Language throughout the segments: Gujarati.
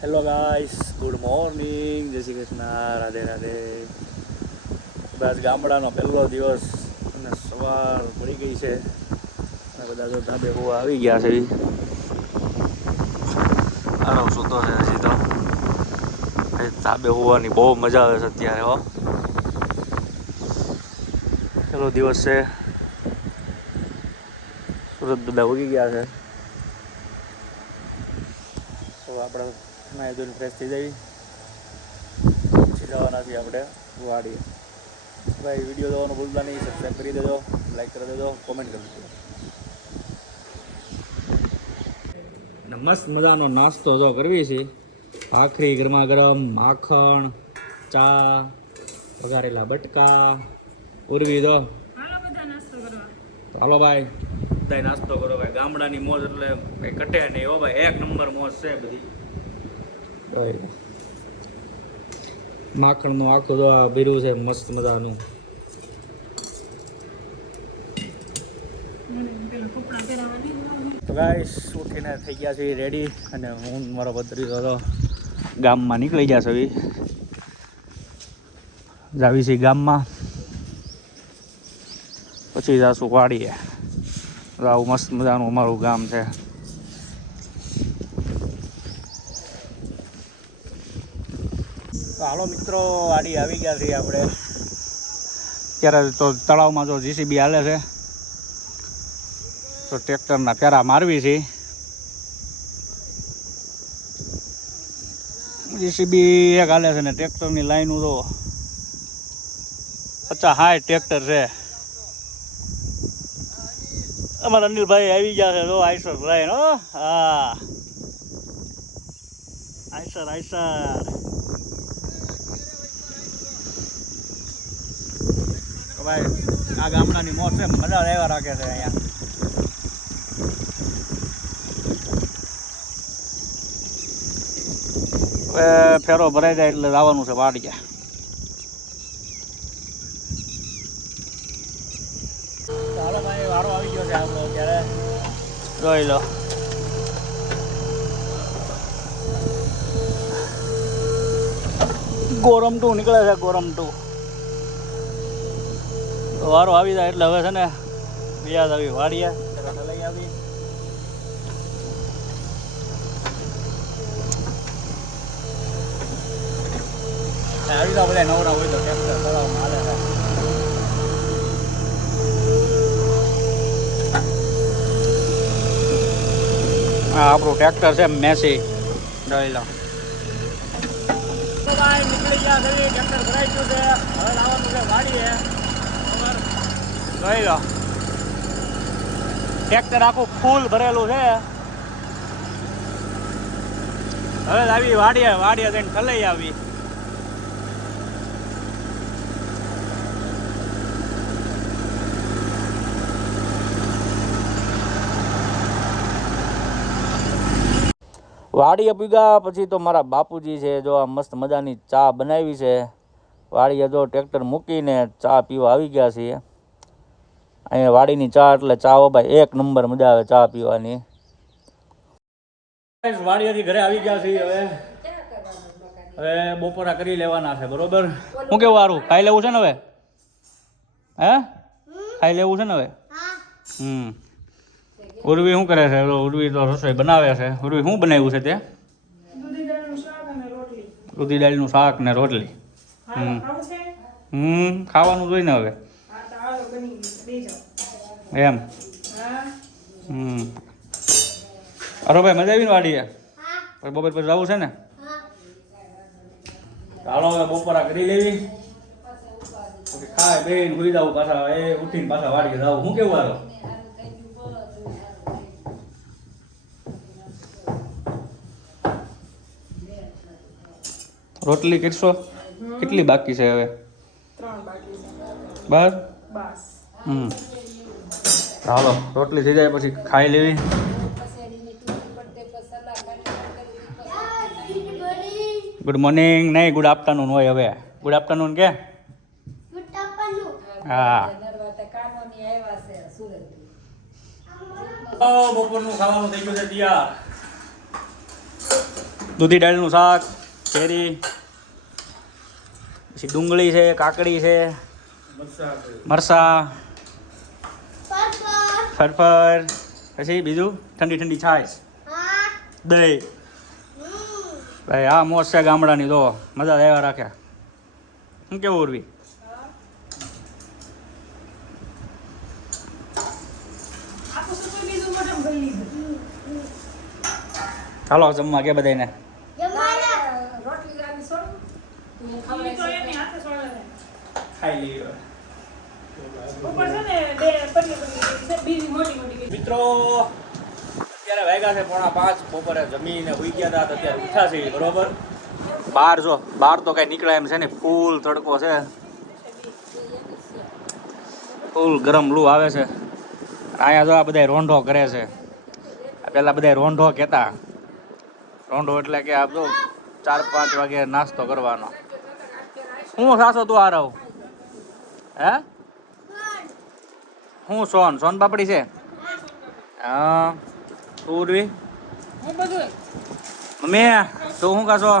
હેલો ગાઈસ, ગુડ મોર્નિંગ, જય શ્રી કૃષ્ણ, રાધે રાધે. બસ ગામડાનો પહેલો દિવસ અને સવાર પડી ગઈ છે અને બધા જો ધાબે હોવા આવી ગયા છે. આરામ સૂતો છે હજી તો. ધાબે હોવાની બહુ મજા આવે છે અત્યારે. હો, પહેલો દિવસ છે. સુરત બધા ઉગી ગયા છે. તો આપણે નાહી ધોઈને ફ્રેશ થઈ જઈએ, પછી જવાના છીએ આપણે વાડીએ. ભાઈ વિડીયો જોવાનું ભૂલતા નહીં, સબસ્ક્રાઈબ કરી દેજો, લાઈક કરી દેજો, કોમેન્ટ કરી દેજો. અને મસ્ત મજાનો નાસ્તો જો કરવી છે. ભાખરી ગરમા ગરમ, માખણ, ચા, વઘારેલા બટકા, ઉરવી દો. હાલો ભાઈ, બધા નાસ્તો કરો ભાઈ. ગામડાની મોજ એટલે કંઈ કટે નહીં. હો ભાઈ, એક નંબર મોજ છે બધી. માખણનું આખું તો આ ભીરું છે મસ્ત મજાનું. તો ગાઈસ, ઉઠીને થઈ ગયા છે રેડી અને હું મારો ભત્રીજો તો ગામમાં નીકળી ગયા છે. જાવી છે ગામમાં, પછી જાશું વાડીએ. આવું મસ્ત મજાનું અમારું ગામ છે. તો હાલો મિત્રો, વાડી આવી ગયા છીએ આપણે. ત્યારે તો તળાવમાં જો જીસીબી હાલે છે, તો ટ્રેક્ટરના ફેરા મારવી છે. જીસીબી એક હાલે છે ને ટ્રેક્ટરની લાઈનું તો 50-60 ટ્રેક્ટર છે. અમારા અનિલભાઈ આવી ગયા છે. તો આઈસર લાઈન. હો હા, આઈસર ભાઈ. આ ગામડાની મોજ છે, મજા રહેવા રાખે છે અહીંયા. હવે ફેરો ભરાઈ જાય એટલે જવાનું છે વાડીએ. ચાલો ભાઈ, વારો આવી ગયો છે આપણો અત્યારે. જોઈ લો, ગોરમટું નીકળે છે. ગોરમટું વારો આવી જાય એટલે હવે છે ને યાદ આવી વાડીએ લઈ આવી. આવી જાવ બધા નવરા હોય તો ટ્રેક્ટર તળાવમાં હાલે છે. હા, આપણું ટ્રેક્ટર છે મેસી. જોઈ લો, નીકળી ગયા છે. ટ્રેક્ટર ભરાઈ ગયું છે. હવે લાવવાનું છે વાડીએ. જોઈ લો, ટ્રેક્ટર આખું ફૂલ ભરેલું છે. હવે આવી વાડીએ જઈને ઠલાઈ આવી. વાડીએ પૂગ્યા પછી તો મારા બાપુજી છે, જો આ મસ્ત મજાની ચા બનાવી છે. વાડીએ જો ટ્રેક્ટર મૂકીને ચા પીવા આવી ગયા છીએ. અહીંયા વાડીની ચા એટલે ચા ભાઈ એક નંબર મજા આવે ચા પીવાની. વાડીએથી ઘરે આવી ગયા છીએ. હવે બપોરા કરી લેવાના છે. બરોબર, શું કેવું સારું? ખાઈ લેવું છે ને હવે? હે, ખાઈ લેવું છે ને હવે? ઉર્વી શું કરે છે? ઉર્વી તો રસોઈ બનાવે છે. ઉર્વી શું બનાવ્યું છે તે? દૂધી દાળનું શાક ને રોટલી. ખાવાનું જોઈ ને હવે એમ. અરે ભાઈ, મજા આવી ને વાડીએ? બપોર પછી જવું છે ને? ચાલો હવે બપોરા કરી લેવી, પછી ખાય બેન સુઈ જવું. પાછા ઉઠીને પાછા વાડીએ જવું. શું કેવું હાલો? રોટલી કરશો? કેટલી બાકી છે હવે? 3 બાકી છે. બસ. હાલો, રોટલી થઈ જાય પછી ખાઈ લેવી. ગુડ મોર્નિંગ નહીં, ગુડ આફ્ટરનૂન હોય હવે. ગુડ આફ્ટરનૂન કે? હા. બપોરનું ખાવાનું થઈ ગયું છે તૈયાર. દૂધી દાળનું શાક, કેરી, પછી ડુંગળી છે, કાકડી છે, મરસા, ફરફર, પછી બીજું ઠંડી ઠંડી છાશ, દહીં. ભાઈ આ મોજ છે ગામડાની, તો મજા આવ્યા રાખ્યા. શું કેવું ઉર્વી? ચાલો જમવા કે બધાને ખાઈ લઈએ. મિત્રો અત્યારે વાગ્યા છે 4:30. બપોરે જમીને સુઈ ગયા હતા, અત્યારે ઉઠ્યા છે બરોબર. બહાર જો, બહાર તો કઈ નીકળે એમ છે ને, ફૂલ તડકો છે, ફૂલ ગરમ લૂ આવે છે. અહીંયા જો આ બધા રોંઢો કરે છે. પેલા બધા રોંઢો કહેતા. રોંઢો એટલે કે આપ જો 4-5 વાગે નાસ્તો કરવાનો. હું સાસો તું આ રહું હે? હું સોન પાપડી છે. હા ઉર્વી મમ્મી તું શું ખાશો?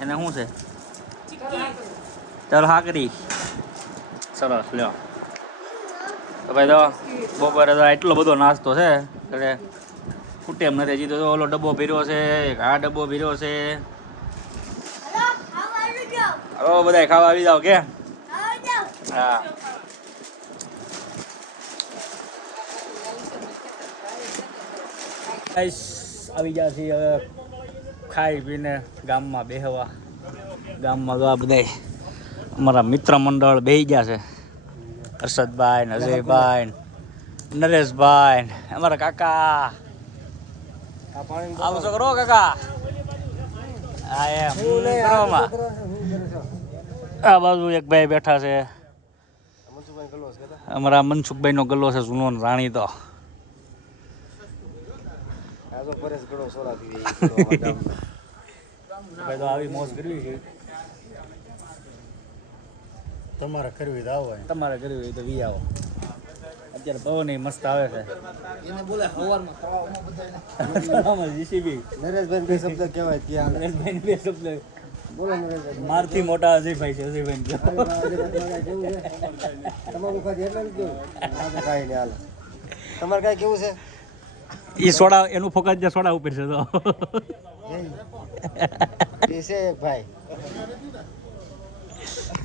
એને શું છે? ચાલ હાકરી. સરસ લ્યો. તો ભાઈ તો બપોરે તો એટલો બધો નાસ્તો છે એટલે ખૂટે એમ નથી. હજી તો ઓલો ડબ્બો ભર્યો છે, આ ડબ્બો ભર્યો છે. હવે બધા ખાવા આવી જાવ કે? હા આવી ગયા છીએ હવે ખાઈ પીને ગામમાં બેહવા. ગામમાં તો આ બધા અમારા મિત્ર મંડળ બેસી ગયા છે. હર્ષદભાઈ ને અજયભાઈ ને નરેશભાઈ ને અમારા કાકા. આવું છો કરો કાકા? હા એમ કરવામાં. આ બાજુ એક ભાઈ બેઠા છે, અમારા મનસુખભાઈ નો ગલ્લો છે જૂનો રાણી. તો ભાઈ તો આવી મોજ કરવી છે. તમારે કરવી તો આવો, તમારે કરવી હોય તો વી આવો. અત્યારે પવન મસ્ત આવે છે. એને બોલે હવારમાં ખાવામાં જીસીબી નરેશભાઈ બે શબ્દ કહેવાય ત્યાં. નરેશભાઈ બે શબ્દ બોલો. નરેશભાઈ મારથી મોટા અજયભાઈ છે. અજયભાઈ તમારું કાંઈ એટલે જ કેવું કાંઈ નહીં હાલ. તમારે કાંઈ કેવું છે? એ સોડા એનું ફોકસ જે સોડા ઉપર છે તો એ છે ભાઈ.